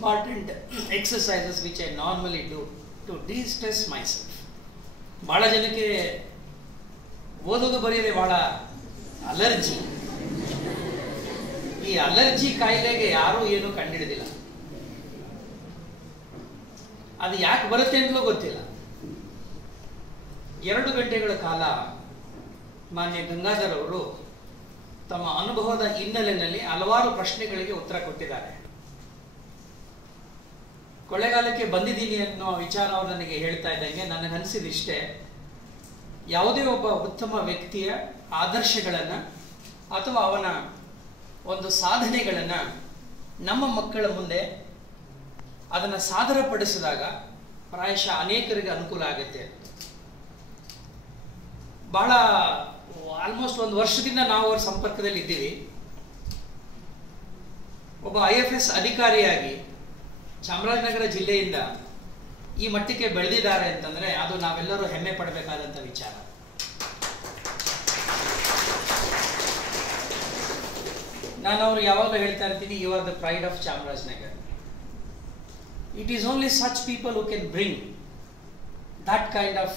important exercises which I normally do to de-stress myself. ಬಹಳ ಜನಕ್ಕೆ ಓದೋದು ಬರೆಯೋದೇ ಬಹಳ ಅಲರ್ಜಿ. ಈ ಅಲರ್ಜಿ ಕಾಯಿಲೆಗೆ ಯಾರೂ ಏನು ಕಂಡುಹಿಡಿದಿಲ್ಲ. ಅದು ಯಾಕೆ ಬರುತ್ತೆ ಅಂತಲೂ ಗೊತ್ತಿಲ್ಲ. 2 ಗಂಟೆಗಳ ಕಾಲ ಮಾನ್ಯ ಗಂಗಾಧರ್ ಅವರು ತಮ್ಮ ಅನುಭವದ ಹಿನ್ನೆಲೆಯಲ್ಲಿ ಹಲವಾರು ಪ್ರಶ್ನೆಗಳಿಗೆ ಉತ್ತರ ಕೊಟ್ಟಿದ್ದಾರೆ. ಕೊಳ್ಳೆಗಾಲಕ್ಕೆ ಬಂದಿದ್ದೀನಿ ಅನ್ನೋ ವಿಚಾರ ಅವರು ನನಗೆ ಹೇಳ್ತಾ ಇದ್ದಂಗೆ ನನಗನ್ಸಿದಿಷ್ಟೇ, ಯಾವುದೇ ಒಬ್ಬ ಉತ್ತಮ ವ್ಯಕ್ತಿಯ ಆದರ್ಶಗಳನ್ನು ಅಥವಾ ಅವನ ಒಂದು ಸಾಧನೆಗಳನ್ನು ನಮ್ಮ ಮಕ್ಕಳ ಮುಂದೆ ಅದನ್ನು ಸಾದರಪಡಿಸಿದಾಗ ಪ್ರಾಯಶಃ ಅನೇಕರಿಗೆ ಅನುಕೂಲ ಆಗುತ್ತೆ. ಬಹಳ ಆಲ್ಮೋಸ್ಟ್ 1 ವರ್ಷದಿಂದ ನಾವು ಅವರ ಸಂಪರ್ಕದಲ್ಲಿ ಇದ್ದೀವಿ. ಒಬ್ಬ IFS ಅಧಿಕಾರಿಯಾಗಿ ಚಾಮರಾಜನಗರ ಜಿಲ್ಲೆಯಿಂದ ಈ ಮಟ್ಟಕ್ಕೆ ಬೆಳೆದಿದ್ದಾರೆ ಅಂತಂದ್ರೆ ಅದು ನಾವೆಲ್ಲರೂ ಹೆಮ್ಮೆ ಪಡಬೇಕಾದಂತ ವಿಚಾರ. ನಾನು ಅವರು ಯಾವಾಗಲೂ ಹೇಳ್ತಾ ಇರ್ತೀನಿ, you are the pride of Chamarajanagar. It is only such people who can bring that kind of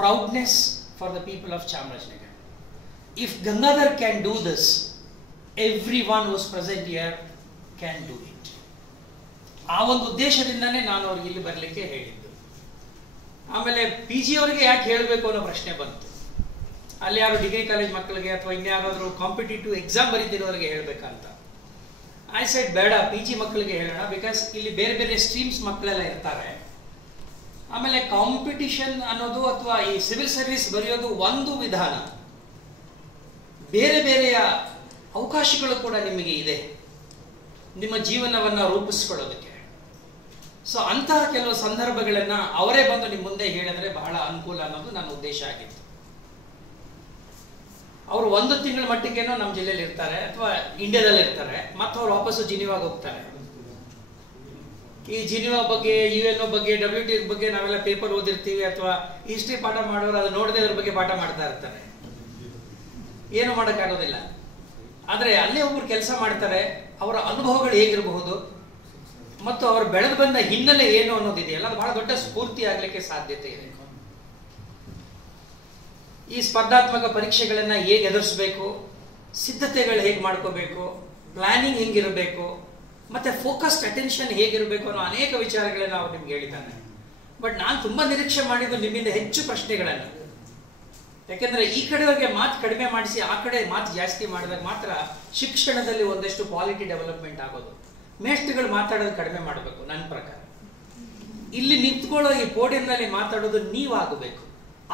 proudness for the people of Chamarajanagar. If Gangadhar can do this, everyone who's present here can do it. ಆ ಒಂದು ಉದ್ದೇಶದಿಂದನೇ ನಾನು ಅವ್ರಿಗೆ ಇಲ್ಲಿ ಬರಲಿಕ್ಕೆ ಹೇಳಿದ್ದು. ಆಮೇಲೆ PG ಅವರಿಗೆ ಯಾಕೆ ಹೇಳಬೇಕು ಅನ್ನೋ ಪ್ರಶ್ನೆ ಬಂತು. ಅಲ್ಲಿ ಯಾರು ಡಿಗ್ರಿ ಕಾಲೇಜ್ ಮಕ್ಕಳಿಗೆ ಅಥವಾ ಇನ್ಯಾರಾದ್ರೂ ಕಾಂಪಿಟೇಟಿವ್ ಎಕ್ಸಾಮ್ ಬರೀತಿರೋರಿಗೆ ಹೇಳ್ಬೇಕಂತ. ಐ ಸೆಡ್ ಬೇಡ, PG ಮಕ್ಕಳಿಗೆ ಹೇಳೋಣ. ಬಿಕಾಸ್ ಇಲ್ಲಿ ಬೇರೆ ಬೇರೆ ಸ್ಟ್ರೀಮ್ಸ್ ಮಕ್ಕಳೆಲ್ಲ ಇರ್ತಾರೆ. ಆಮೇಲೆ ಕಾಂಪಿಟಿಷನ್ ಅನ್ನೋದು ಅಥವಾ ಈ ಸಿವಿಲ್ ಸರ್ವಿಸ್ ಬರೆಯೋದು ಒಂದು ವಿಧಾನ, ಬೇರೆ ಬೇರೆಯ ಅವಕಾಶಗಳು ಕೂಡ ನಿಮಗೆ ಇದೆ ನಿಮ್ಮ ಜೀವನವನ್ನು ರೂಪಿಸ್ಕೊಳ್ಳೋದಕ್ಕೆ. ಸೊ ಅಂತಹ ಕೆಲವು ಸಂದರ್ಭಗಳನ್ನ ಅವರೇ ಬಂದು ನಿಮ್ಮ ಮುಂದೆ ಹೇಳಿದ್ರೆ ಬಹಳ ಅನುಕೂಲ ಅನ್ನೋದು ನನ್ನ ಉದ್ದೇಶ ಆಗಿತ್ತು. ಅವರು 1 ತಿಂಗಳ ಮಟ್ಟಿಗೇನೋ ನಮ್ಮ ಜಿಲ್ಲೆಯಲ್ಲಿ ಇರ್ತಾರೆ ಅಥವಾ ಇಂಡಿಯಾದಲ್ಲಿ ಇರ್ತಾರೆ, ಮತ್ತೆ ಅವ್ರು ವಾಪಸ್ಸು ಜಿನಿವಾಗೆ ಹೋಗ್ತಾರೆ. ಈ ಜಿನಿವಾ ಬಗ್ಗೆ, UNO ಬಗ್ಗೆ, WTO ಬಗ್ಗೆ ನಾವೆಲ್ಲ ಪೇಪರ್ ಓದಿರ್ತೀವಿ ಅಥವಾ ಹಿಸ್ಟ್ರಿ ಪಾಠ ಮಾಡೋರು ಅದು ನೋಡದೆ ಅದ್ರ ಬಗ್ಗೆ ಪಾಠ ಮಾಡ್ತಾ ಇರ್ತಾರೆ. ಏನು ಮಾಡೋಕ್ಕಾಗೋದಿಲ್ಲ. ಆದರೆ ಅಲ್ಲೇ ಒಬ್ಬರು ಕೆಲಸ ಮಾಡ್ತಾರೆ, ಅವರ ಅನುಭವಗಳು ಹೇಗಿರಬಹುದು ಮತ್ತು ಅವರು ಬೆಳೆದು ಬಂದ ಹಿನ್ನೆಲೆ ಏನು ಅನ್ನೋದಿದೆಯಲ್ಲ, ಅದು ಬಹಳ ದೊಡ್ಡ ಸ್ಫೂರ್ತಿ ಆಗಲಿಕ್ಕೆ ಸಾಧ್ಯತೆ ಇದೆ. ಈ ಸ್ಪರ್ಧಾತ್ಮಕ ಪರೀಕ್ಷೆಗಳನ್ನ ಹೇಗೆ ಎದುರಿಸಬೇಕು, ಸಿದ್ಧತೆಗಳು ಹೇಗೆ ಮಾಡ್ಕೋಬೇಕು, ಪ್ಲಾನಿಂಗ್ ಹೆಂಗಿರಬೇಕು, ಮತ್ತೆ ಫೋಕಸ್ಡ್ ಅಟೆನ್ಷನ್ ಹೇಗಿರಬೇಕು ಅನ್ನೋ ಅನೇಕ ವಿಚಾರಗಳನ್ನ ಅವ್ರು ನಿಮ್ಗೆ ಹೇಳಿದ್ದಾನೆ. ಬಟ್ ನಾನು ತುಂಬಾ ನಿರೀಕ್ಷೆ ಮಾಡಿದ್ದು ನಿಮ್ಮಿಂದ ಹೆಚ್ಚು ಪ್ರಶ್ನೆಗಳನ್ನು. ಯಾಕೆಂದ್ರೆ ಈ ಕಡೆಯವರಿಗೆ ಮಾತು ಕಡಿಮೆ ಮಾಡಿಸಿ ಆ ಕಡೆ ಮಾತು ಜಾಸ್ತಿ ಮಾಡಿದಾಗ ಮಾತ್ರ ಶಿಕ್ಷಣದಲ್ಲಿ ಒಂದಷ್ಟು ಕ್ವಾಲಿಟಿ ಡೆವಲಪ್ಮೆಂಟ್ ಆಗೋದು. ಮೇಷ್ಟ್ರುಗಳು ಮಾತಾಡೋದು ಕಡಿಮೆ ಮಾಡಬೇಕು. ನನ್ನ ಪ್ರಕಾರ ಇಲ್ಲಿ ನಿಂತ್ಕೊಳ್ಳೋ ಈ ಪೋಡಿಯಂನಲ್ಲಿ ಮಾತಾಡೋದು ನೀವಾಗಬೇಕು.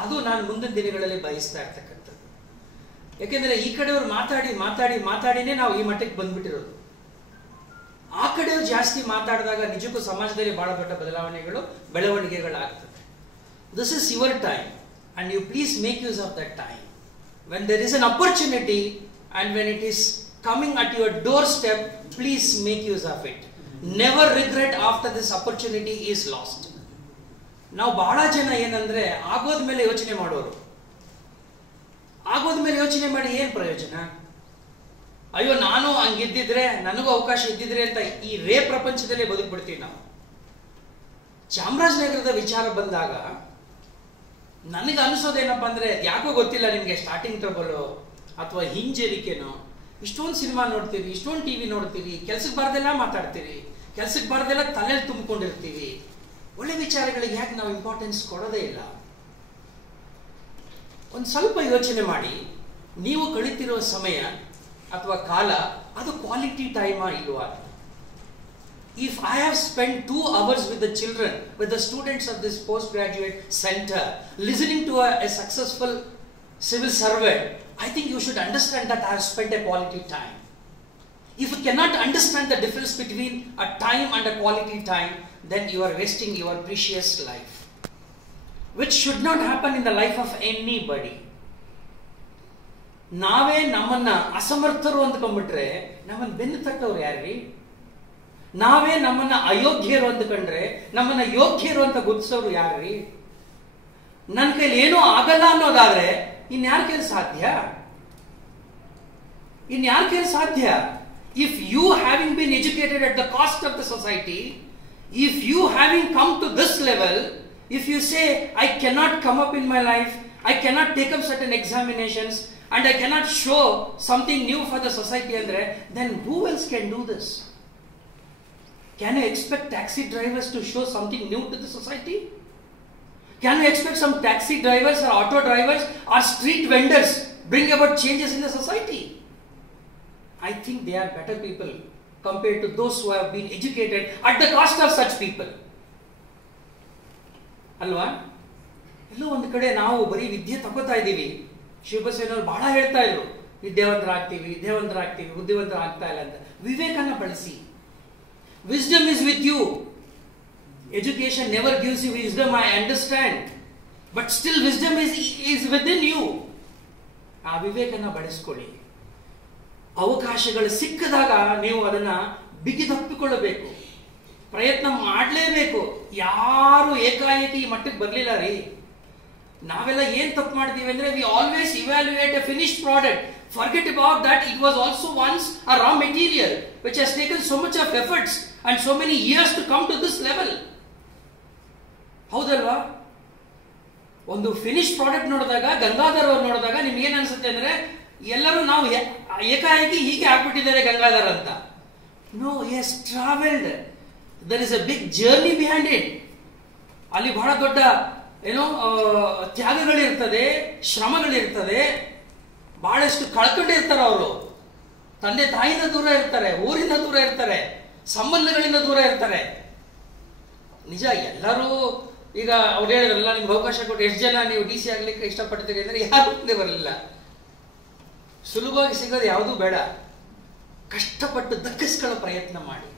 ಅದು ನಾನು ಮುಂದಿನ ದಿನಗಳಲ್ಲಿ ಬಯಸ್ತಾ ಇರ್ತಕ್ಕಂಥದ್ದು. ಯಾಕೆಂದ್ರೆ ಈ ಕಡೆಯವರು ಮಾತಾಡಿ ಮಾತಾಡಿ ಮಾತಾಡಿನೇ ನಾವು ಈ ಮಟ್ಟಕ್ಕೆ ಬಂದ್ಬಿಟ್ಟಿರೋದು. ಆ ಕಡೆಯವರು ಜಾಸ್ತಿ ಮಾತಾಡಿದಾಗ ನಿಜಕ್ಕೂ ಸಮಾಜದಲ್ಲಿ ಬಹಳ ದೊಡ್ಡ ಬದಲಾವಣೆಗಳು, ಬೆಳವಣಿಗೆಗಳಾಗ್ತದೆ. This is your time and you please make use of that time. When there is an opportunity and when it is coming at your doorstep, please make use of it. Never regret after this opportunity is lost. ನಾವು ಬಹಳ ಜನ ಏನಂದ್ರೆ ಆಗೋದ್ಮೇಲೆ ಯೋಚನೆ ಮಾಡೋರು. ಆಗೋದ್ಮೇಲೆ ಯೋಚನೆ ಮಾಡಿ ಏನ್ ಪ್ರಯೋಜನ? ಅಯ್ಯೋ ನಾನು ಹಂಗಿದ್ದಿದ್ರೆ, ನನಗೂ ಅವಕಾಶ ಇದ್ದಿದ್ರೆ ಅಂತ ಈ ಪ್ರಪಂಚದಲ್ಲೇ ಬದುಕ್ಬಿಡ್ತೀವಿ ನಾವು. ಚಾಮರಾಜನಗರದ ವಿಚಾರ ಬಂದಾಗ ನನಗೆ ಅನಿಸೋದೇನಪ್ಪ ಅಂದ್ರೆ, ಯಾಕೋ ಗೊತ್ತಿಲ್ಲ ನಿಮ್ಗೆ ಸ್ಟಾರ್ಟಿಂಗ್ ಟ್ರಬಲು ಅಥವಾ ಹಿಂಜರಿಕೆನೋ, ಇಷ್ಟೊಂದು ಸಿನಿಮಾ ನೋಡ್ತೀರಿ, ಇಷ್ಟೊಂದು TV ನೋಡ್ತೀರಿ, ಕೆಲ್ಸಕ್ಕೆ ಬಾರ್ದೆಲ್ಲ ಮಾತಾಡ್ತೀರಿ, ಕೆಲ್ಸಕ್ಕೆ ಬಾರ್ದೆಲ್ಲ ತಲೆಯಲ್ಲಿ ತುಂಬಿಕೊಂಡಿರ್ತೀವಿ. ಒಳ್ಳೆ ವಿಚಾರಗಳಿಗೆ ಯಾಕೆ ನಾವು ಇಂಪಾರ್ಟೆನ್ಸ್ ಕೊಡೋದೇ ಇಲ್ಲ? ಒಂದು ಸ್ವಲ್ಪ ಯೋಚನೆ ಮಾಡಿ, ನೀವು ಕಳೀತಿರುವ ಸಮಯ ಅಥವಾ ಕಾಲ ಅದು ಕ್ವಾಲಿಟಿ ಟೈಮಾ ಇಲ್ವಾ? If I have spent 2 hours with the children, with the students of this postgraduate center, listening to a successful civil servant, I think you should understand that I have spent a quality time. If you cannot understand the difference between a time and a quality time, then you are wasting your precious life, which should not happen in the life of anybody. ನಾವೇ ನಮ್ಮನ್ನ ಅಸಮರ್ಥರು ಅಂದ್ಕೊಂಡ್ಬಿಟ್ರೆ ನಮ್ಮನ್ನ ಬೆನ್ನು ತಟ್ಟವ್ರು ಯಾರ್ರಿ? ನಾವೇ ನಮ್ಮನ್ನ ಅಯೋಗ್ಯರು ಅಂದ್ಕೊಂಡ್ರೆ ನಮ್ಮನ್ನ ಯೋಗ್ಯರು ಅಂತ ಗುರುತಿಸೋರು ಯಾರ್ರಿ? ನನ್ನ ಕೈಲಿ ಏನೂ ಆಗಲ್ಲ ಅನ್ನೋದಾದ್ರೆ ಇನ್ಯಾರ ಕೈಲಿ ಸಾಧ್ಯ? If you having been educated at the cost of the society, if you having come to this level, if you say, I cannot come up in my life, I cannot take up certain examinations, and I cannot show something new for the society, then who else can do this? Can you expect taxi drivers to show something new to the society? Can you expect some taxi drivers or auto drivers or street vendors bring about changes in the society? I think they are better people compared to those who have been educated at the cost of such people. ಅಲ್ವಾ? ಎಲ್ಲೋ ಒಂದು ಕಡೆ ನಾವು ಬರೀ ವಿದ್ಯೆ ತಗೋತಾ ಇದ್ದೀವಿ. ಶಿವಬಸವೇನವರು ಬಹಳ ಹೇಳ್ತಾ ಇದ್ರು, ವಿದ್ಯಾವಂತರಾಗ್ತೀವಿ, ಬುದ್ಧಿವಂತರಾಗ್ತಾ ಇಲ್ಲ ಅಂತ. ವಿವೇಕನ ಬಳಸಿ. Wisdom is with you. Education never gives you wisdom, I understand. But still wisdom is within you. ಆ ವಿವೇಕನ ಬಳಸ್ಕೊಳ್ಳಿ. ಅವಕಾಶಗಳು ಸಿಕ್ಕದಾಗ ನೀವು ಅದನ್ನ ಬಿಗಿದಪ್ಪಿಕೊಳ್ಳಬೇಕು, ಪ್ರಯತ್ನ ಮಾಡಲೇಬೇಕು. ಯಾರು ಏಕಾಏಕಿ ಈ ಮಟ್ಟಕ್ಕೆ ಬರಲಿಲ್ಲ ರೀ. ನಾವೆಲ್ಲ ಏನ್ ತಪ್ಪು ಮಾಡ್ತೀವಿ ಅಂದ್ರೆ, we always evaluate A finished product, forget about that it was also once a raw material which has taken so much of efforts and so many years to come to this level. ಹೌದಲ್ವಾ? ಒಂದು finish product ನೋಡಿದಾಗ, ಗಂಗಾಧರ್ ಅವ್ರು ನೋಡಿದಾಗ ನಿಮ್ಗೆ ಏನ್ ಅನ್ಸುತ್ತೆ ಅಂದ್ರೆ, ಎಲ್ಲರೂ ನಾವು ಏಕಾಏಕಿ ಹೀಗೆ ಆಗ್ಬಿಟ್ಟಿದ್ದಾರೆ ಗಂಗಾಧರ್ ಅಂತ. No, he has traveled. There is a big journey behind it. ಅಲ್ಲಿ ಬಹಳ ದೊಡ್ಡ ತ್ಯಾಗಗಳಿರ್ತದೆ, ಶ್ರಮಗಳಿರ್ತದೆ, ಬಹಳಷ್ಟು ಕಳ್ಕೊಂಡಿರ್ತಾರೆ ಅವರು. ತಂದೆ ತಾಯಿಯಿಂದ ದೂರ ಇರ್ತಾರೆ, ಊರಿಂದ ದೂರ ಇರ್ತಾರೆ, ಸಂಬಂಧಗಳಿಂದ ದೂರ ಇರ್ತಾರೆ. ನಿಜ, ಎಲ್ಲರೂ ಈಗ ಅವ್ರು ಹೇಳಿದ್ರಲ್ಲ, ನಿಮ್ಗೆ ಅವಕಾಶ ಕೊಟ್ಟು ಎಷ್ಟು ಜನ ನೀವು DC ಆಗ್ಲಿಕ್ಕೆ ಇಷ್ಟಪಡ್ತೀರಿ ಅಂದ್ರೆ ಯಾರು ಮುಂದೆ ಬರಲಿಲ್ಲ. ಸುಲಭವಾಗಿ ಸಿಗೋದು ಯಾವುದೂ ಬೇಡ, ಕಷ್ಟಪಟ್ಟು ದಕ್ಕಿಸ್ಕೊಳ್ಳೋ ಪ್ರಯತ್ನ ಮಾಡಿ.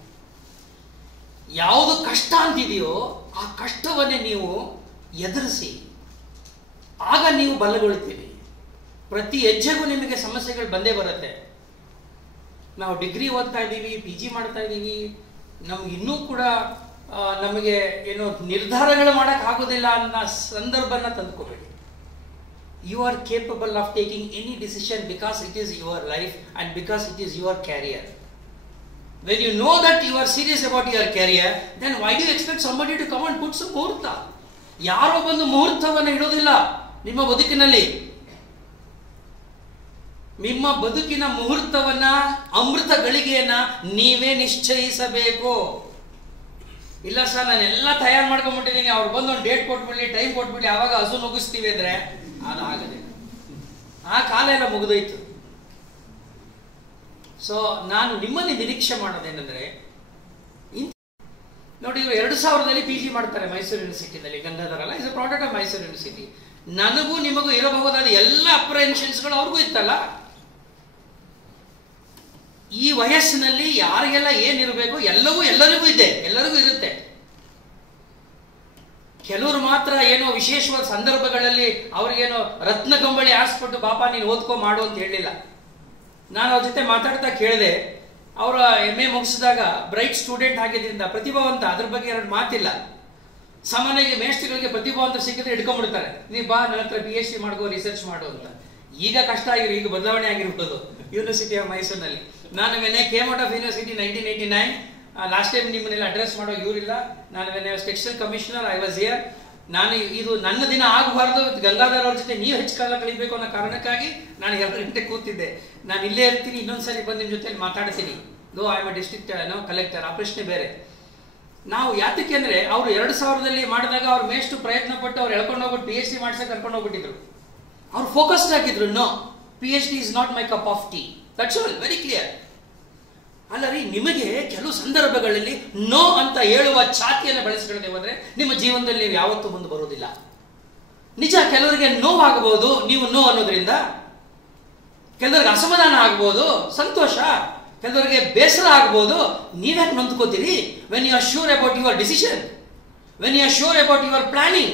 ಯಾವುದು ಕಷ್ಟ ಅಂತಿದೆಯೋ ಆ ಕಷ್ಟವನ್ನೇ ನೀವು ಎದುರಿಸಿ, ಆಗ ನೀವು ಬಲಗೊಳ್ತೀರಿ. ಪ್ರತಿ ಹೆಜ್ಜೆಗೂ ನಿಮಗೆ ಸಮಸ್ಯೆಗಳು ಬಂದೇ ಬರುತ್ತೆ. ನಾವು ಡಿಗ್ರಿ ಓದ್ತಾ ಇದ್ದೀವಿ, PG ಮಾಡ್ತಾ ಇದ್ದೀವಿ, ನಮ್ಗೆ ಇನ್ನೂ ಕೂಡ ನಮಗೆ ಏನು ನಿರ್ಧಾರಗಳು ಮಾಡಕ್ ಆಗೋದಿಲ್ಲ ಅನ್ನೋ ಸಂದರ್ಭನ ತಂದುಕೋಬೇಡಿ. You are capable of taking any decision because it is your life and because it is your career. When you know that you are serious about your career, then why do you expect somebody to come and put some ಮುಹೂರ್ತ? ಯಾರೋ ಬಂದು ಮುಹೂರ್ತವನ್ನು ಇಡೋದಿಲ್ಲ ನಿಮ್ಮ ಬದುಕಿನಲ್ಲಿ. ನಿಮ್ಮ ಬದುಕಿನ ಮುಹೂರ್ತವನ್ನ, ಅಮೃತ ಗಳಿಗೆಯನ್ನ ನೀವೇ ನಿಶ್ಚಯಿಸಬೇಕು. ಇಲ್ಲ sir, ನಾನೆಲ್ಲ ತಯಾರು ಮಾಡ್ಕೊಂಡ್ಬಿಟ್ಟಿದ್ದೀನಿ, ಅವ್ರು ಬಂದು ಒಂದು ಡೇಟ್ ಕೊಟ್ಬಿಡ್ಲಿ, ಟೈಮ್ ಕೊಟ್ಬಿಡ್ಲಿ, ಆವಾಗ ಹಸು ನುಗ್ಗಿಸ್ತೀವಿ ಅಂದ್ರೆ ಅದು ಆಗದೆ. ಆ ಕಾಲ ಎಲ್ಲ ಮುಗಿದೋಯ್ತು. ಸೊ ನಾನು ನಿಮ್ಮಲ್ಲಿ ನಿರೀಕ್ಷೆ ಮಾಡೋದೇನೆಂದ್ರೆ, ನೋಡಿ, ಇವರು 2000 PG ಮಾಡ್ತಾರೆ ಮೈಸೂರು ಯೂನಿವರ್ಸಿಟಿನಲ್ಲಿ. ಗಂಗಾಧರಲ್ಲ, is a product of Mysore university. ನನಗೂ ನಿಮಗೂ ಇರಬಹುದಾದ ಎಲ್ಲ ಅಪ್ರಹೆನ್ಷನ್ಸ್ಗಳು ಅವ್ರಿಗೂ ಇತ್ತಲ್ಲ. ಈ ವಯಸ್ಸಿನಲ್ಲಿ ಯಾರಿಗೆಲ್ಲ ಏನಿರಬೇಕು ಎಲ್ಲರಿಗೂ ಇದೆ, ಎಲ್ಲರಿಗೂ ಇರುತ್ತೆ. ಕೆಲವರು ಮಾತ್ರ ಏನೋ ವಿಶೇಷವಾದ ಸಂದರ್ಭಗಳಲ್ಲಿ ಅವ್ರಿಗೇನೋ ರತ್ನ ಕಂಬಳಿ ಆರಿಸ್ಬಿಟ್ಟು ಪಾಪ ನೀನು ಓದ್ಕೊ ಮಾಡು ಅಂತ ಹೇಳಿಲ್ಲ. ನಾನು ಅವ್ರ ಜೊತೆ ಮಾತಾಡ್ತಾ ಕೇಳಿದೆ, ಅವರ MA ಮುಗಿಸಿದಾಗ ಬ್ರೈಟ್ ಸ್ಟೂಡೆಂಟ್ ಆಗಿದ್ರಿಂದ ಪ್ರತಿಭಾವಂತ, ಅದ್ರ ಬಗ್ಗೆ ಎರಡು ಮಾತಿಲ್ಲ. ಸಾಮಾನ್ಯವಾಗಿ ಮೇಷ್ಟ್ರುಗಳಿಗೆ ಪ್ರತಿಭಾವಂತರು ಸಿಕ್ಕಿದ್ರೆ ಹಿಡ್ಕೊಂಡ್ಬಿಡ್ತಾರೆ, ನೀ ಬಾ ನನ್ನ ಹತ್ರ PhD ಮಾಡ್ಕೋ, ರಿಸರ್ಚ್ ಮಾಡು ಅಂತ. ಈಗ ಕಷ್ಟ ಆಗಿರೋ, ಈಗ ಬದಲಾವಣೆ ಆಗಿರ್ಬೋದು ಯೂನಿವರ್ಸಿಟಿ ಆಫ್ ಮೈಸೂರಿನಲ್ಲಿ. ನಾನು came out of university 1989. Last time ನಿಮ್ಮನ್ನೆಲ್ಲ ಅಡ್ರೆಸ್ ಮಾಡೋ ಇವರಿಲ್ಲ. ನಾನು textile commissioner, I was here. ನಾನು ಇದು ನನ್ನ ದಿನ ಆಗಬಾರ್ದು, ಗಂಗಾಧರ್ ಅವ್ರ ಜೊತೆ ನೀವು ಹೆಚ್ಚು ಕಾಲ ಕಳಿಬೇಕು ಅನ್ನೋ ಕಾರಣಕ್ಕಾಗಿ ನಾನು 2 ಗಂಟೆ ಕೂತಿದ್ದೆ. ನಾನು ಇಲ್ಲೇ ಇರ್ತೀನಿ, ಇನ್ನೊಂದ್ಸರಿ ಬಂದು ನಿಮ್ಮ ಜೊತೆ ಮಾತಾಡ್ತೀನಿ. Though I M district collector, ಆ ಪ್ರಶ್ನೆ ಬೇರೆ. ನಾವು ಯಾತಕ್ಕೆ ಅಂದ್ರೆ, ಅವರು 2000 ಮಾಡಿದಾಗ ಅವ್ರ ಮೇಷ್ಟು ಪ್ರಯತ್ನ ಪಟ್ಟು ಅವ್ರು ಎಳ್ಕೊಂಡು ಹೋಗ್ಬಿಟ್ಟು PhD ಮಾಡ್ಸಕ್ಕೆ ಕರ್ಕೊಂಡು ಹೋಗ್ಬಿಟ್ಟಿದ್ರು. ಅವ್ರು ಫೋಕಸ್ಡ್ ಆಗಿದ್ರು. No, PhD is not my cup of tea, that's all, very clear. ಅಲ್ಲ ರೀ, ನಿಮಗೆ ಕೆಲವು ಸಂದರ್ಭಗಳಲ್ಲಿ ನೋ ಅಂತ ಹೇಳುವ ಛಾತಿಯನ್ನು ಬೆಳೆಸ್ಕೊಳ್ಳದೆ ಹೋದ್ರೆ ನಿಮ್ಮ ಜೀವನದಲ್ಲಿ ನೀವು ಯಾವತ್ತೂ ಮುಂದೆ ಬರೋದಿಲ್ಲ. ನಿಜ, ಕೆಲವರಿಗೆ ನೋವಾಗಬಹುದು ನೀವು ನೋ ಅನ್ನೋದ್ರಿಂದ, ಕೆಲವರಿಗೆ ಅಸಮಾಧಾನ ಆಗ್ಬೋದು, ಸಂತೋಷ, ಕೆಲವರಿಗೆ ಬೇಸರ ಆಗ್ಬೋದು. ನೀವ್ಯಾಕೆ ನೊಂದ್ಕೋತೀರಿ? When you are sure about your decision, when you are sure about your planning,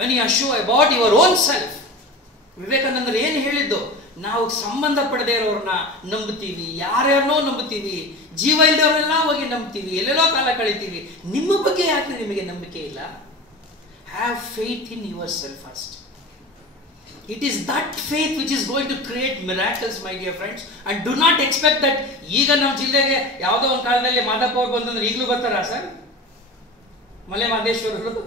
when you are sure about your own self. ವಿವೇಕಾನಂದರು ಏನು ಹೇಳಿದ್ದು? ನಾವು ಸಂಬಂಧ ಪಡೆದೇ ಇರೋರನ್ನ ನಂಬುತ್ತೀವಿ, ಯಾರ್ಯಾರನೋ ನಂಬುತ್ತೀವಿ, ಜೀವ ಇಲ್ಲದವರೆಲ್ಲ ಹೋಗಿ ನಂಬ್ತೀವಿ, ಎಲ್ಲೆಲ್ಲೋ ಕಾಲ ಕಳಿತೀವಿ. ನಿಮ್ಮ ಬಗ್ಗೆ ಯಾಕೆ ನಿಮಗೆ ನಂಬಿಕೆ ಇಲ್ಲ? Have faith in your self first. It is that faith which is going to create miracles, my dear friends. And do not expect that ಈಗ ನಮ್ಮ ಜಿಲ್ಲೆಗೆ ಯಾವುದೋ ಒಂದು ಕಾಲದಲ್ಲಿ ಮಾದಪ್ಪ ಅವ್ರು ಬಂದಂದ್ರೆ ಈಗಲೂ ಬರ್ತಾರಾ ಸರ್? ಮಲೆ ಮಾದೇಶ್ವರರು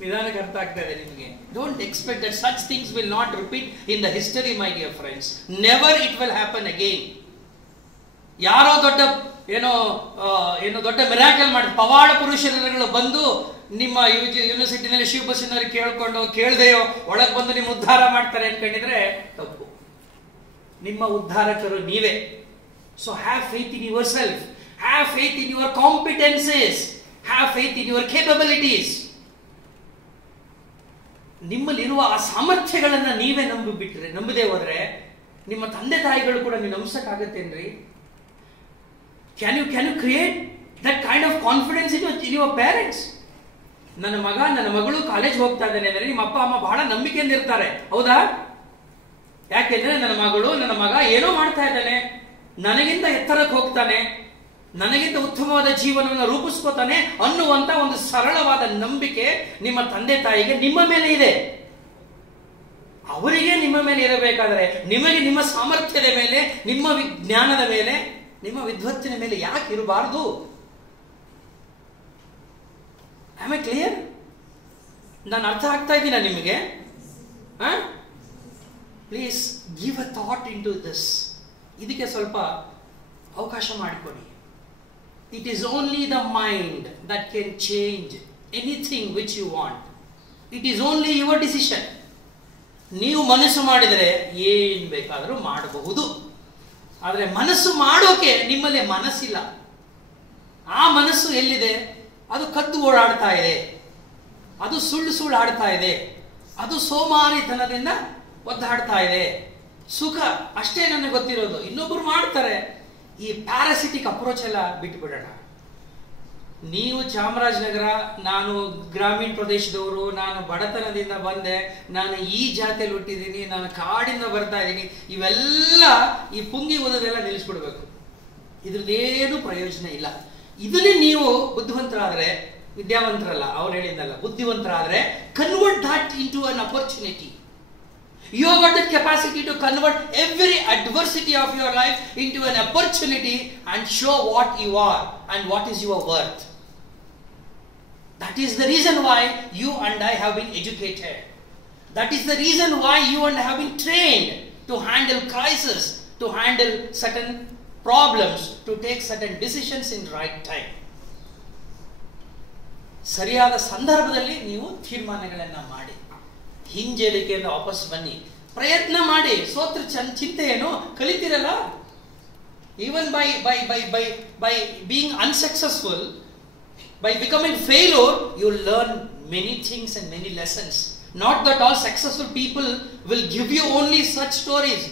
ನಿಧಾನಕ್ಕೆ ಅರ್ಥ ಆಗ್ತಾ ಇದೆ ನಿಮಗೆ. Don't expect that such things will not repeat in the history, my dear friends. Never it will happen again. ಯಾರೋ ದೊಡ್ಡ ಏನೋ ದೊಡ್ಡ ಮಿರಾಕಲ್ ಮಾಡಿ ಪವಾಡ ಪುರುಷರುಗಳು ಬಂದು ನಿಮ್ಮ ಯೂನಿವರ್ಸಿಟಿನಲ್ಲಿ ಶಿವಬಸ್ಸಿನವ್ರಿಗೆ ಕೇಳ್ಕೊಂಡು ಕೇಳದೆಯೋ ಒಳಗೆ ಬಂದು ನಿಮ್ಮ ಉದ್ಧಾರ ಮಾಡ್ತಾರೆ ಅನ್ಕೊಂಡಿದ್ರೆ ತಪ್ಪು. ನಿಮ್ಮ ಉದ್ಧಾರಕರು ನೀವೇ. So have faith in yourself, have faith in your competencies, have faith in your capabilities. ನಿಮ್ಮಲ್ಲಿರುವ ಆ ಸಾಮರ್ಥ್ಯಗಳನ್ನ ನೀವೇ ನಂಬದೇ ಹೋದ್ರೆ ನಿಮ್ಮ ತಂದೆ ತಾಯಿಗಳು ಕೂಡ ನೀವು ನಂಬಿಸಕ್ಕಾಗತ್ತೇನ್ರಿ? Can you create that kind of confidence in your parents? ನನ್ನ ಮಗ ನನ್ನ ಮಗಳು ಕಾಲೇಜ್ ಹೋಗ್ತಾ ಇದ್ದಾನೆ ಅಂದ್ರೆ ನಿಮ್ಮ ಅಪ್ಪ ಅಮ್ಮ ಬಹಳ ನಂಬಿಕೆಯಿಂದ ಇರ್ತಾರೆ, ಹೌದಾ? ಯಾಕೆಂದ್ರೆ ನನ್ನ ಮಗಳು ನನ್ನ ಮಗ ಏನೋ ಮಾಡ್ತಾ ಇದ್ದಾನೆ, ನನಗಿಂತ ಎತ್ತರಕ್ಕೆ ಹೋಗ್ತಾನೆ, ನನಗಿಂತ ಉತ್ತಮವಾದ ಜೀವನವನ್ನು ರೂಪಿಸ್ಕೋತಾನೆ ಅನ್ನುವಂತ ಒಂದು ಸರಳವಾದ ನಂಬಿಕೆ ನಿಮ್ಮ ತಂದೆ ತಾಯಿಗೆ ನಿಮ್ಮ ಮೇಲೆ ಇದೆ. ಅವರಿಗೆ ನಿಮ್ಮ ಮೇಲೆ ಇರಬೇಕಾದ್ರೆ ನಿಮಗೆ ನಿಮ್ಮ ಸಾಮರ್ಥ್ಯದ ಮೇಲೆ, ನಿಮ್ಮ ವಿಜ್ಞಾನದ ಮೇಲೆ, ನಿಮ್ಮ ವಿದ್ವತ್ತಿನ ಮೇಲೆ ಯಾಕೆ ಇರಬಾರದು? Am I clear? ನಾನು ಅರ್ಥ ಆಗ್ತಾ ಇದ್ದೀನ ನಿಮಗೆ? Please give a thought into this. ಇದಕ್ಕೆ ಸ್ವಲ್ಪ ಅವಕಾಶ ಮಾಡಿಕೊಡಿ. It is only the mind that can change anything which you want. It is only your decision. ನೀವು ಮನಸ್ಸು ಮಾಡಿದರೆ ಏನ್ ಬೇಕಾದರೂ ಮಾಡಬಹುದು. ಆದರೆ ಮನಸ್ಸು ಮಾಡೋಕೆ ನಿಮ್ಮಲ್ಲಿ ಮನಸ್ಸಿಲ್ಲ. ಆ ಮನಸ್ಸು ಎಲ್ಲಿದೆ? ಅದು ಕದ್ದು ಓಡಾಡ್ತಾ ಇದೆ, ಅದು ಸುಳ್ಳು ಆಡ್ತಾ ಇದೆ, ಅದು ಸೋಮಾರಿತನದಿಂದ ಒದ್ದಾಡ್ತಾ ಇದೆ. ಸುಖ ಅಷ್ಟೇ ನನಗೆ ಗೊತ್ತಿರೋದು, ಇನ್ನೊಬ್ಬರು ಮಾಡ್ತಾರೆ. ಈ ಪ್ಯಾರಾಸಿಟಿಕ್ ಅಪ್ರೋಚ್ ಎಲ್ಲ ಬಿಟ್ಟುಬಿಡೋಣ. ನೀವು ಚಾಮರಾಜನಗರ, ನಾನು ಗ್ರಾಮೀಣ ಪ್ರದೇಶದವರು, ನಾನು ಬಡತನದಿಂದ ಬಂದೆ, ನಾನು ಈ ಜಾತಿಯಲ್ಲಿ ಹುಟ್ಟಿದ್ದೀನಿ, ನಾನು ಕಾಡಿಂದ ಬರ್ತಾ ಇದ್ದೀನಿ, ಇವೆಲ್ಲ ಈ ಪುಂಗಿ ಓದೋದೆಲ್ಲ ನಿಲ್ಲಿಸ್ಬಿಡ್ಬೇಕು. ಇದ್ರದ್ದೇನು ಪ್ರಯೋಜನ ಇಲ್ಲ. ಇದನ್ನೇ ನೀವು ಬುದ್ಧಿವಂತರಾದ್ರೆ, ವಿದ್ಯಾವಂತರಲ್ಲ ಅವ್ರು ಹೇಳಿದ್ದಲ್ಲ, ಬುದ್ಧಿವಂತರಾದ್ರೆ convert that into an opportunity. You have got the capacity to convert every adversity of your life into an opportunity and show what you are and what is your worth. That is the reason why you and I have been educated. That is the reason why you and I have been trained to handle crisis, to handle certain problems, to take certain decisions in right time. ಸರಿಯಾದ ಸಂದರ್ಭದಲ್ಲಿ ನೀವು ತೀರ್ಮಾನಗಳನ್ನು ಮಾಡಿ, ಹಿಂಜರಿಕೆಯಿಂದ ವಾಪಸ್ ಬನ್ನಿ, ಪ್ರಯತ್ನ ಮಾಡಿ. ಸೋತ್ರ ಚಿಂತೆ ಏನು? ಕಲಿತಿರಲ್ಲ. Even by being unsuccessful, by becoming failure, you learn many things and many lessons. Not that all successful people will give you only such stories.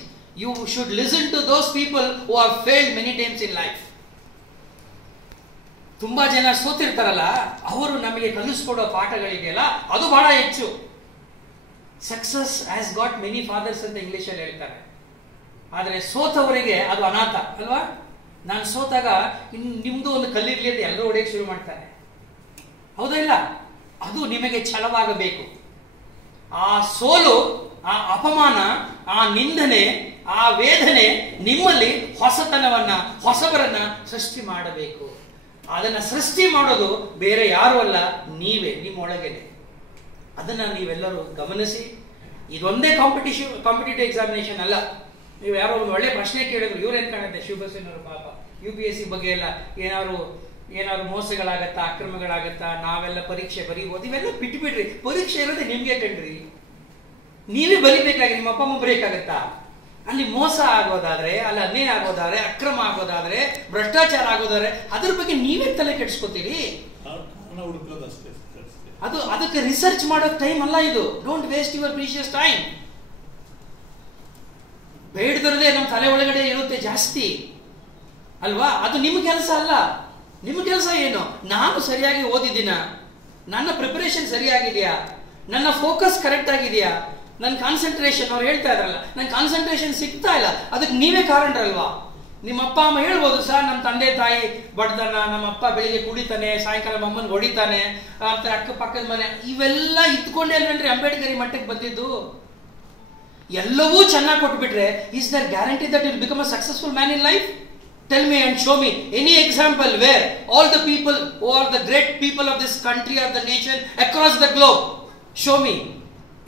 You should listen to those people who have failed many times in life. ತುಂಬಾ ಜನ ಸೋತಿರ್ತಾರಲ್ಲ, ಅವರು ನಮಗೆ ಕಲಿಸ್ಕೊಡೋ ಪಾಠಗಳಿದೆಯಲ್ಲ, ಅದು ಬಹಳ ಹೆಚ್ಚು. Success has got many fathers ಅಂತ English ಅಲ್ಲಿ ಹೇಳ್ತಾರೆ. ಆದ್ರೆ ಸೋತವರಿಗೆ ಅದು ಅನಾಥ ಅಲ್ವಾ? ನಾನು ಸೋತಾಗ ನಿಮ್ದು ಒಂದು ಕಲ್ಲಿರ್ಲಿ ಅಂತ ಎಲ್ಲರೂ ಹೊಡೆಯಕ್ಕೆ ಶುರು ಮಾಡ್ತಾರೆ, ಹೌದಾ ಇಲ್ಲ? ಅದು ನಿಮಗೆ ಛಲವಾಗಬೇಕು. ಆ ಸೋಲು, ಆ ಅಪಮಾನ, ಆ ನಿಂದನೆ, ಆ ವೇದನೆ ನಿಮ್ಮಲ್ಲಿ ಹೊಸತನವನ್ನ, ಹೊಸಬರನ್ನ ಸೃಷ್ಟಿ ಮಾಡಬೇಕು. ಅದನ್ನ ಸೃಷ್ಟಿ ಮಾಡೋದು ಬೇರೆ ಯಾರು ಅಲ್ಲ, ನೀವೇ, ನಿಮ್ಮೊಳಗೇನೆ. ಅದನ್ನ ನೀವೆಲ್ಲರೂ ಗಮನಿಸಿ. ಇದೊಂದೇ ಕಾಂಪಿಟೇಟಿವ್ ಎಕ್ಸಾಮಿನೇಷನ್ ಅಲ್ಲ. ನೀವು ಯಾರೋ ಒಂದು ಒಳ್ಳೆ ಪ್ರಶ್ನೆ ಕೇಳಿದ್ರು, ಇವ್ರೇನ್ ಕಾಣುತ್ತೆ ಶಿವಬಸಯ್ಯನವರು ಪಾಪ UPSC ಬಗ್ಗೆ ಎಲ್ಲ ಏನಾದ್ರು ಮೋಸಗಳಾಗತ್ತಾ, ಅಕ್ರಮಗಳಾಗತ್ತಾ, ನಾವೆಲ್ಲ ಪರೀಕ್ಷೆ ಬರೀಬಹುದು, ಇವೆಲ್ಲ ಬಿಟ್ಬಿಡ್ರಿ. ಪರೀಕ್ಷೆ ಇರೋದೇ ನಿಮ್ಗೆ ಕಣ್ರಿ, ನೀವೇ ಬರೀಬೇಕಾಗಿ, ನಿಮ್ಮ ಅಪ್ಪ ಅಮ್ಮ ಬರೀಕಾಗತ್ತಾ? ಅಲ್ಲಿ ಮೋಸ ಆಗೋದಾದ್ರೆ, ಅಲ್ಲಿ ಅನ್ಯಾಯ ಆಗೋದಾದ್ರೆ, ಅಕ್ರಮ ಆಗೋದಾದ್ರೆ, ಭ್ರಷ್ಟಾಚಾರ ಆಗೋದಾದ್ರೆ ಅದ್ರ ಬಗ್ಗೆ ನೀವೇ ತಲೆ ಕೆಡಿಸ್ಕೊತೀರಿ. ಅದಕ್ಕೆ ರಿಸರ್ಚ್ ಮಾಡೋ ಟೈಮ್ ಅಲ್ಲ ಇದು. Don't waste your precious time. ಬೇಡದಿರದೆ ನಮ್ಮ ತಲೆ ಒಳಗಡೆ ಇರುತ್ತೆ ಜಾಸ್ತಿ ಅಲ್ವಾ? ಅದು ನಿಮ್ಮ ಕೆಲಸ ಅಲ್ಲ. ನಿಮ್ಮ ಕೆಲಸ ಏನು? ನಾನು ಸರಿಯಾಗಿ ಓದಿದ್ದೀನ, ನನ್ನ ಪ್ರಿಪರೇಷನ್ ಸರಿಯಾಗಿದೆಯಾ, ನನ್ನ ಫೋಕಸ್ ಕರೆಕ್ಟ್ ಆಗಿದೆಯಾ, ನನ್ನ ಕಾನ್ಸಂಟ್ರೇಷನ್, ಅವ್ರು ಹೇಳ್ತಾ ಇದ್ರಲ್ಲ, ನನ್ನ ಕಾನ್ಸಂಟ್ರೇಷನ್ ಸಿಗ್ತಾ ಇಲ್ಲ, ಅದಕ್ಕೆ ನೀವೇ ಕಾರಣರಲ್ವಾ? ನಿಮ್ಮ ಅಪ್ಪ ಅಮ್ಮ ಹೇಳ್ಬೋದು, ಸರ್ ನಮ್ಮ ತಂದೆ ತಾಯಿ ಬಡ್ದನ, ನಮ್ಮ ಅಪ್ಪ ಬೆಳಿಗ್ಗೆ ಕುಡಿತಾನೆ, ಸಾಯಂಕಾಲ ಅಮ್ಮನ ಹೊಡಿತಾನೆ, ಅಕ್ಕಪಕ್ಕದ ಮನೆ, ಇವೆಲ್ಲ ಇದ್ಕೊಂಡೇ ಅಲ್ವೇನ್ರಿ ಅಂಬೇಡ್ಕರ್ ಈ ಮಟ್ಟಕ್ಕೆ ಬಂದಿದ್ದು. ಎಲ್ಲವೂ ಚೆನ್ನಾಗಿ ಕೊಟ್ಬಿಟ್ರೆ is there guarantee that you will become a successful man in life? Tell me and show me any example where all the people who are the great people of this country or the nation across the globe, show me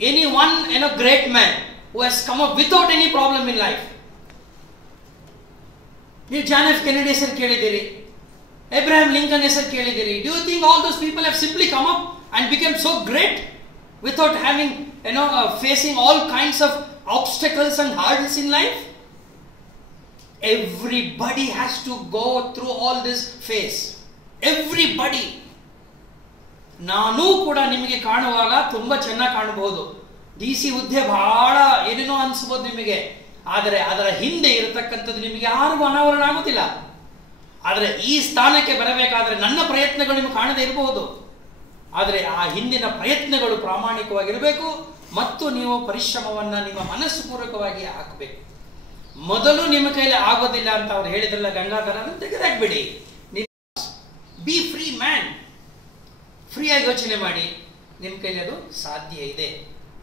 any one great man who has come up without any problem in life. ನೀವು John F Kennedy ಹೆಸರು ಕೇಳಿದ್ದೀರಿ, Abraham Lincoln ಹೆಸರು ಕೇಳಿದ್ದೀರಿ. Do you think all those people have simply come up and become so great without having facing all kinds of obstacles and hurdles in life? Everybody has to go through all this phase. Everybody. ನಾನು ಕೂಡ ನಿಮಗೆ ಕಾಣುವಾಗ ತುಂಬಾ ಚೆನ್ನಾಗಿ ಕಾಣಬಹುದು. DC ಹುದ್ದೆ ಬಹಳ ಏನೇನೋ ಅನ್ಸ್ಬೋದು ನಿಮಗೆ, ಆದರೆ ಅದರ ಹಿಂದೆ ಇರತಕ್ಕಂಥದ್ದು ನಿಮಗೆ ಯಾರಿಗೂ ಅನಾವರಣ ಆಗುತ್ತಿಲ್ಲ. ಆದರೆ ಈ ಸ್ಥಾನಕ್ಕೆ ಬರಬೇಕಾದ್ರೆ ನನ್ನ ಪ್ರಯತ್ನಗಳು ನಿಮಗೆ ಕಾಣದೇ ಇರಬಹುದು, ಆದರೆ ಆ ಹಿಂದಿನ ಪ್ರಯತ್ನಗಳು ಪ್ರಾಮಾಣಿಕವಾಗಿರಬೇಕು ಮತ್ತು ನೀವು ಪರಿಶ್ರಮವನ್ನ ನಿಮ್ಮ ಮನಸ್ಸುಪೂರ್ವಕವಾಗಿ ಹಾಕಬೇಕು. ಮೊದಲು ನಿಮ್ಮ ಕೈಲಿ ಆಗೋದಿಲ್ಲ ಅಂತ ಅವ್ರು ಹೇಳಿದ್ರಲ್ಲ ಗಂಗಾಧರ, ಅದನ್ನು ತೆಗೆದಾಕ್ಬಿಡಿ. ಬಿ ಫ್ರೀ ಮ್ಯಾನ್, ಫ್ರೀಯಾಗಿ ಯೋಚನೆ ಮಾಡಿ, ನಿಮ್ಮ ಕೈಲಿ ಅದು ಸಾಧ್ಯ ಇದೆ.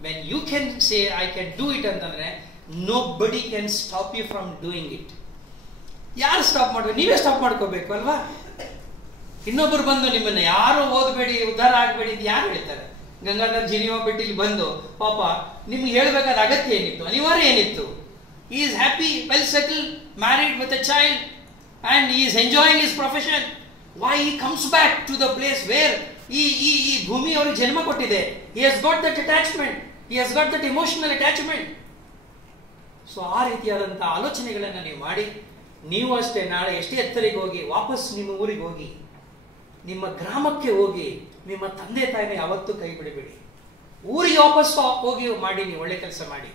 When you can say I can do it ಅಂತಂದ್ರೆ nobody can stop you from doing it. ಯಾರು ಸ್ಟಾಪ್ ಮಾಡಬೇಕು? ನೀವೇ ಸ್ಟಾಪ್ ಮಾಡ್ಕೋಬೇಕು ಅಲ್ವಾ? ಇನ್ನೊಬ್ಬರು ಬಂದು ನಿಮ್ಮನ್ನ ಯಾರು ಓದಬೇಡಿ, ಉದ್ಧಾರ ಆಗಬೇಡಿ ಅಂತ ಯಾರು ಹೇಳ್ತಾರೆ? ಗಂಗಾಧರ್ ಜಿನಿವಾ ಬಿಟ್ಟು ಇಲ್ಲಿ ಬಂದು ಪಾಪ ನಿಮ್ಗೆ ಹೇಳ್ಬೇಕಾದ ಅಗತ್ಯ ಏನಿತ್ತು, ಅನಿವಾರ್ಯ ಏನಿತ್ತು? he is happy, well settled, married with a child and he is enjoying his profession. Why he comes back to the place where ಈ ಭೂಮಿ ಅವರಿಗೆ ಜನ್ಮ ಕೊಟ್ಟಿದೆ? he has got that attachment, he has got that emotional attachment. So ಆ ರೀತಿಯಾದಂಥ ಆಲೋಚನೆಗಳನ್ನು ನೀವು ಮಾಡಿ, ನೀವು ಅಷ್ಟೇ ನಾಳೆ ಎಷ್ಟೇ ಎತ್ತರಿಗೆ ಹೋಗಿ ವಾಪಸ್ ನಿಮ್ಮ ಊರಿಗೆ ಹೋಗಿ, ನಿಮ್ಮ ಗ್ರಾಮಕ್ಕೆ ಹೋಗಿ, ನಿಮ್ಮ ತಂದೆ ತಾಯಿನ ಯಾವತ್ತೂ ಕೈ ಬಿಡಬೇಡಿ. ಊರಿಗೆ ವಾಪಸ್ ಹೋಗಿ ಮಾಡಿ, ನೀವು ಒಳ್ಳೆ ಕೆಲಸ ಮಾಡಿ.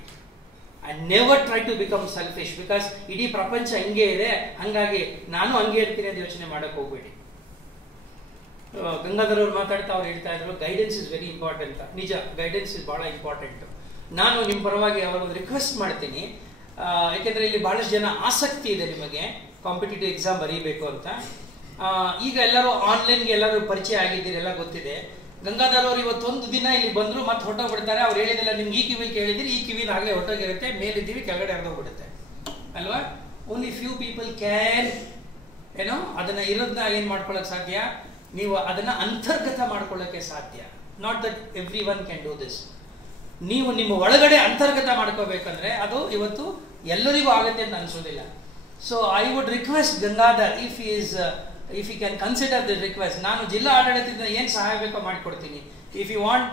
And never try to become selfish, because ಇಡೀ ಪ್ರಪಂಚ ಹಿಂಗೆ ಇದೆ, ಹಂಗಾಗಿ ನಾನು ಹಂಗೆ ಇರ್ತೀನಿ ಅಂತ ಯೋಚನೆ ಮಾಡಕ್ ಹೋಗ್ಬೇಡಿ. ಗಂಗಾಧರ್ ಅವ್ರು ಮಾತಾಡ್ತಾ ಅವ್ರು ಹೇಳ್ತಾ ಇದ್ರು, ಗೈಡೆನ್ಸ್ ಇಸ್ ವೆರಿ ಇಂಪಾರ್ಟೆಂಟ್. ನಿಜ, ಗೈಡೆನ್ಸ್ ಇಸ್ ಬಹಳ ಇಂಪಾರ್ಟೆಂಟ್. ನಾನು ನಿಮ್ಮ ಪರವಾಗಿ ಅವರೊಂದು ರಿಕ್ವೆಸ್ಟ್ ಮಾಡ್ತೀನಿ, ಯಾಕೆಂದ್ರೆ ಇಲ್ಲಿ ಬಹಳಷ್ಟು ಜನ ಆಸಕ್ತಿ ಇದೆ ನಿಮಗೆ ಕಾಂಪಿಟೇಟಿವ್ ಎಕ್ಸಾಮ್ ಬರೀಬೇಕು ಅಂತ. ಈಗ ಎಲ್ಲರೂ ಆನ್ಲೈನ್ಗೆ ಎಲ್ಲರೂ ಪರಿಚಯ ಆಗಿದ್ದೀರಿ, ಎಲ್ಲ ಗೊತ್ತಿದೆ. ಗಂಗಾಧರ್ ಅವರು ಇವತ್ತೊಂದು ದಿನ ಇಲ್ಲಿ ಬಂದ್ರು, ಮತ್ತೆ ಹೊಟ್ಟೋಗ್ಬಿಡ್ತಾರೆ. ಅವ್ರು ಹೇಳಿದಿಲ್ಲ ನಿಮ್ಗೆ ಈ ಕಿವಿ ಕೇಳಿದಿರಿ, ಈ ಕಿವಿನ ಆಗಲೇ ಹೊಟ್ಟೋಗಿರುತ್ತೆ, ಮೇಲಿದ್ದೀವಿ ಕೆಳಗಡೆ ಹರಿದೋಗ್ಬಿಡುತ್ತೆ ಅಲ್ವಾ? ಓನ್ಲಿ ಫ್ಯೂ ಪೀಪಲ್ ಕ್ಯಾನ್ ಅದನ್ನ ಇರೋದನ್ನ ಏನ್ ಮಾಡ್ಕೊಳ್ಳೋಕೆ ಸಾಧ್ಯ, ನೀವು ಅದನ್ನ ಅಂತರ್ಗತ ಮಾಡ್ಕೊಳ್ಳೋಕೆ ಸಾಧ್ಯ. Not that every one can do this. ನೀವು ನಿಮ್ಮ ಒಳಗಡೆ ಅಂತರ್ಗತ ಮಾಡ್ಕೋಬೇಕಂದ್ರೆ ಅದು ಇವತ್ತು ಎಲ್ಲರಿಗೂ ಆಗುತ್ತೆ ಅಂತ ಅನ್ಸೋದಿಲ್ಲ. So I would request Gangadhar, if you can consider this request. ನಾನು ಜಿಲ್ಲಾ ಆಡಳಿತದಿಂದ ಏನು ಸಹಾಯ ಬೇಕೋ ಮಾಡಿಕೊಡ್ತೀನಿ. If you want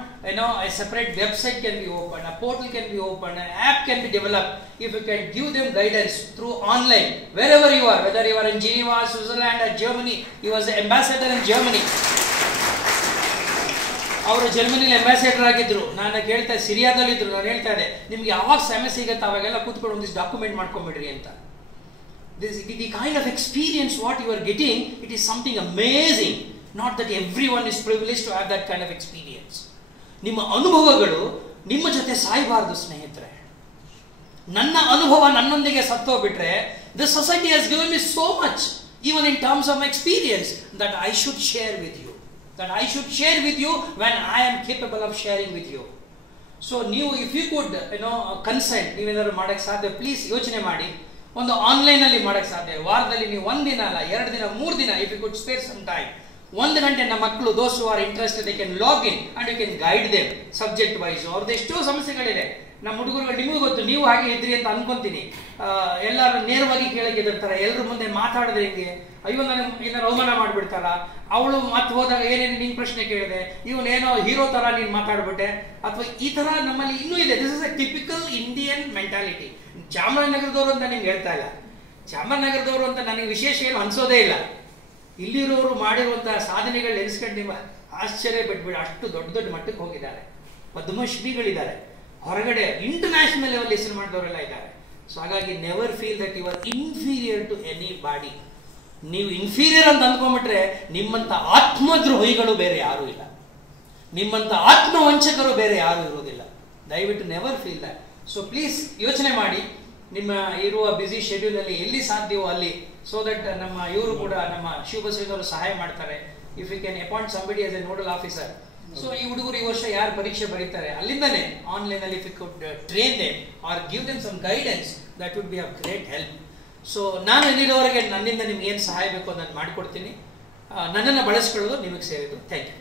a separate website can be opened, a portal can be opened, an app can be developed. If you can give them guidance through online, wherever you are, whether you are in Geneva, Switzerland or Germany. He was the ambassador in Germany. ಅವರು ಜರ್ಮನಿಲಿ ambassador ಆಗಿದ್ರು. ನಾನು ಕೇಳ್ತಾ ಸಿರಿಯಾದಲ್ಲಿದ್ರು. ನಾನು ಹೇಳ್ತಾ ಇದ್ದೆ, ನಿಮ್ಗೆ ಯಾವಾಗ ಸಮಯ ಸಿಗುತ್ತೆ ಅವಾಗೆಲ್ಲ ಕೂತ್ಕೊಂಡು ಒಂದಿಷ್ಟು ಡಾಕ್ಯುಮೆಂಟ್ ಮಾಡ್ಕೊಂಡ್ಬಿಡ್ರಿ ಅಂತ. The kind of experience what you are getting, it is something amazing. Not that everyone is privileged to have that kind of experience. ನಿಮ್ಮ ಅನುಭವಗಳು ನಿಮ್ಮ ಜೊತೆ ಸಾಯಬಾರದು ಸ್ನೇಹಿತರೆ. ನನ್ನ ಅನುಭವ ನನ್ನೊಂದಿಗೆ ಸತ್ತೋಗ್ಬಿಟ್ರೆ, the society has given me so much, even in terms of my experience, that I should share with you. That I should share with you when I am capable of sharing with you. So ನೀವು if you could consent, ನೀವೇನಾದ್ರು ಮಾಡಕ್ಕೆ ಸಾಧ್ಯ, please ಯೋಚನೆ ಮಾಡಿ. ಒಂದು online ಅಲ್ಲಿ ಮಾಡಕ್ಕೆ ಸಾಧ್ಯ. ವಾರದಲ್ಲಿ ನೀವು 1 ದಿನ ಅಲ್ಲ, 2 ದಿನ, 3 ದಿನ, if you could spare some time, 1 ಗಂಟೆ ನಮ್ಮ ಮಕ್ಕಳು, those who are interested, they can log in and you can guide them subject wise. ಅವ್ರದ್ದು ಎಷ್ಟೋ ಸಮಸ್ಯೆಗಳಿದೆ. ನಮ್ಮ ಹುಡುಗರುಗಳು ನಿಮಗೂ ಗೊತ್ತು, ನೀವು ಹಾಗೆ ಇದ್ರಿ ಅಂತ ಅನ್ಕೊಂತೀನಿ. ಎಲ್ಲರೂ ನೇರವಾಗಿ ಕೇಳಕ್ಕೆ ಇದಿರ್ತಾರೆ, ಎಲ್ಲರ ಮುಂದೆ ಮಾತಾಡಿದ್ರೆ ಹಿಂಗೆ, ಅಯ್ಯೋ ನಾನು ಏನಾರು ಅವಮಾನ ಮಾಡ್ಬಿಡ್ತಾರ, ಅವಳು ಮತ್ತೆ ಹೋದಾಗ ಏನೇನು ನಿನ್ ಪ್ರಶ್ನೆ ಕೇಳಿದೆ, ಇವನೇನೋ ಹೀರೋ ತರ ನೀನ್ ಮಾತಾಡ್ಬಿಟ್ಟೆ, ಅಥವಾ ಈ ತರ ನಮ್ಮಲ್ಲಿ ಇನ್ನೂ ಇದೆ. This is a typical Indian mentality. ಚಾಮರಾಜನಗರದವರು ಅಂತ ನಿಮ್ಗೆ ಹೇಳ್ತಾ ಇಲ್ಲ, ಚಾಮರಾಜನಗರದವರು ಅಂತ ನನಗೆ ವಿಶೇಷ ಏನು ಅನ್ಸೋದೇ ಇಲ್ಲ. ಇಲ್ಲಿರೋರು ಮಾಡಿರುವಂತಹ ಸಾಧನೆಗಳು ನೆನೆಸ್ಕೊಂಡು ನಿಮ್ಮ ಆಶ್ಚರ್ಯ ಬಿಟ್ಬಿಡಿ. ಅಷ್ಟು ದೊಡ್ಡ ದೊಡ್ಡ ಮಟ್ಟಕ್ಕೆ ಹೋಗಿದ್ದಾರೆ, ಪದ್ಮಶ್ರೀಗಳಿದ್ದಾರೆ, ಹೊರಗಡೆ ಇಂಟರ್ನ್ಯಾಷನಲ್ ಲೆವೆಲ್ ಹೆಸರು ಮಾಡಿದವರೆಲ್ಲ ಇದ್ದಾರೆ. ಸೊ ಹಾಗಾಗಿ never feel that you are inferior to anybody. ನೀವು ಇನ್ಫೀರಿಯರ್ ಅಂತ ಅಂದ್ಕೊಂಡ್ಬಿಟ್ರೆ ನಿಮ್ಮಂತ ಆತ್ಮದ್ರೋಹಿಗಳು ಬೇರೆ ಯಾರೂ ಇಲ್ಲ, ನಿಮ್ಮಂತ ಆತ್ಮವಂಚಕರು ಬೇರೆ ಯಾರು ಇರೋದಿಲ್ಲ. ದಯವಿಟ್ಟು never feel that. So please ಯೋಚನೆ ಮಾಡಿ. ನಿಮ್ಮ ಇರುವ ಬ್ಯುಸಿ ಶೆಡ್ಯೂಲ್ ಅಲ್ಲಿ ಎಲ್ಲಿ ಸಾಧ್ಯವೋ ಅಲ್ಲಿ, ಸೊ ದಟ್ ನಮ್ಮ ಇವರು ಕೂಡ ನಮ್ಮ ಶಿವಬಸವನವರು ಸಹಾಯ ಮಾಡ್ತಾರೆ. If you can appoint somebody as a nodal officer. So ಈ ಹುಡುಗರು ಈ ವರ್ಷ ಯಾರು ಪರೀಕ್ಷೆ ಬರೀತಾರೆ ಅಲ್ಲಿಂದನೇ ಆನ್ಲೈನ್ ಅಲ್ಲಿ if you could train them or give them some guidance, that would be of great help. So ನಾನು ಎಲ್ಲಿರೋವರೆಗೆ ನನ್ನಿಂದ ನಿಮ್ಗೆ ಏನು ಸಹಾಯ ಬೇಕೋ ನಾನು ಮಾಡಿಕೊಡ್ತೀನಿ. ನನ್ನನ್ನು ಬಳಸ್ಕೊಳ್ಳೋದು ನಿಮಗೆ ಸೇರಿದ್ದು. Thank you.